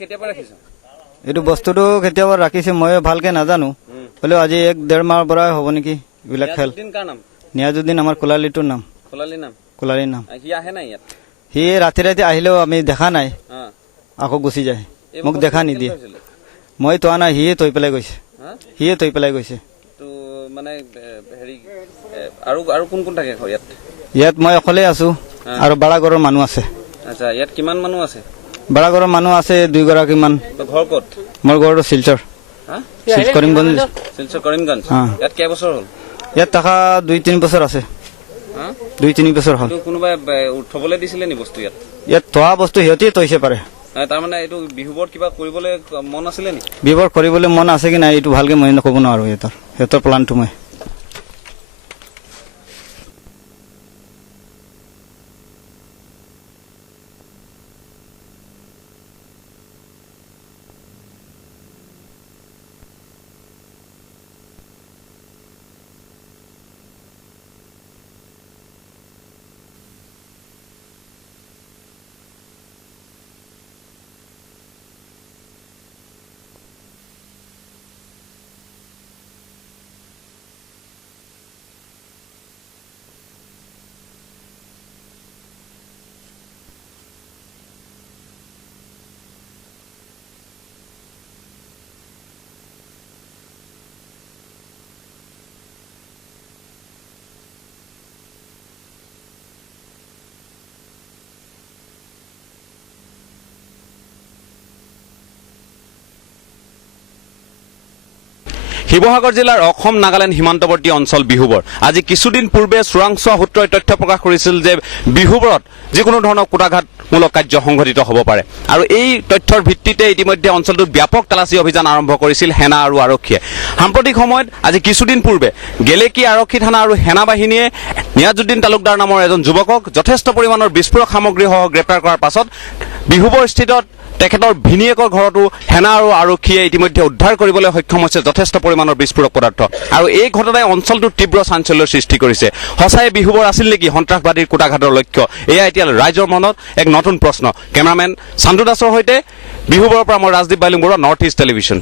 কেতিয়াবা ৰাখিছ এইটো বস্তুটো কেতিয়াবা ৰাখিছে মই ভালকে নাজানো হ'লেও আজি 1-1.5 মাহৰ পৰা হ'ব নেকি এইবিলাক খেল কাৰ নাম নিয়াজুদ্দিন আমাৰ কোলালিটোৰ নাম কোলালিৰ নাম সি আহে নাই ইয়াত সি ৰাতি আহিলেও আমি দেখা নাই আকৌ গুচি যায় মোক দেখা নিদিয়ে মই তোৱা নাই সিয়ে থৈ পেলাই গৈছে মানে হেৰি আৰু কোন কোন থাকে ইয়াত ইয়াত মই অকলে আছো আৰু বাৰাগড়ৰ মানুহ আছে আচ্ছা ইয়াত কিমান মানুহ আছে বাৰাগড়ৰ মানুহ আছে 2 গৰাকীমান ঘৰ ক'ত মোৰ ঘৰটো শিলচৰ কৰিমগঞ্জ ইয়াত কেই বছৰ হ'ল ইয়াত থকা 2-3 বছৰ আছে 2-3 বছৰ হ'ল কোনোবাই থবলৈ দিছিলে নি বস্তু ইয়াত থোৱা বস্তু সিহঁতে থৈছে পাৰে তাৰমানে এইটো বিহুবৰ কিবা কৰিবলৈ মন আছিলে নি বিহুবৰ কৰিবলৈ মন আছে কি নাই এইটো ভালকে মই নকব নোৱাৰো সিহঁতৰ প্লানটো মই শিৱসাগৰ জিলাৰ অসম নাগালেণ্ড সীমান্তৱৰ্তী অঞ্চল বিহুবৰ আজি কিছুদিন পূৰ্বে চোৰাংচোৱা সূত্ৰই তথ্য প্ৰকাশ কৰিছিল যে বিহুবৰত যিকোনো ধৰণৰ কুটাঘাতমূলক কাৰ্য সংঘটিত হ'ব পাৰে আৰু এই তথ্যৰ ভিত্তিতে ইতিমধ্যে অঞ্চলটোত ব্যাপক তালাচী অভিযান আৰম্ভ কৰিছিল সেনা আৰু আৰক্ষীয়ে সাম্প্ৰতিক সময়ত আজি কিছুদিন পূৰ্বে গেলেকী আৰক্ষী থানা আৰু সেনা বাহিনীয়ে নিয়াজুদ্দিন তালুকদাৰ নামৰ এজন যুৱকক যথেষ্ট পৰিমাণৰ বিস্ফোৰক সামগ্ৰীসহ গ্ৰেপ্তাৰ কৰাৰ পাছত বিহুবৰ স্থিতত তেখেতৰ ভিনিয়েকৰ ঘৰতো সেনা আৰু আৰক্ষীয়ে ইতিমধ্যে উদ্ধাৰ কৰিবলৈ সক্ষম হৈছে যথেষ্ট পৰিমাণৰ বিস্ফোৰক পদাৰ্থ আৰু এই ঘটনাই অঞ্চলটোত তীব্ৰ চাঞ্চল্যৰ সৃষ্টি কৰিছে সঁচাই বিহুবৰ আছিল নেকি সন্ত্ৰাসবাদীৰ কুটাঘাতৰ লক্ষ্য এয়া এতিয়া ৰাইজৰ মনত এক নতুন প্ৰশ্ন কেমেৰামেন চান্দু দাসৰ সৈতে বিহুবৰৰ পৰা মই Rajdeep Bailung Baruah North East television.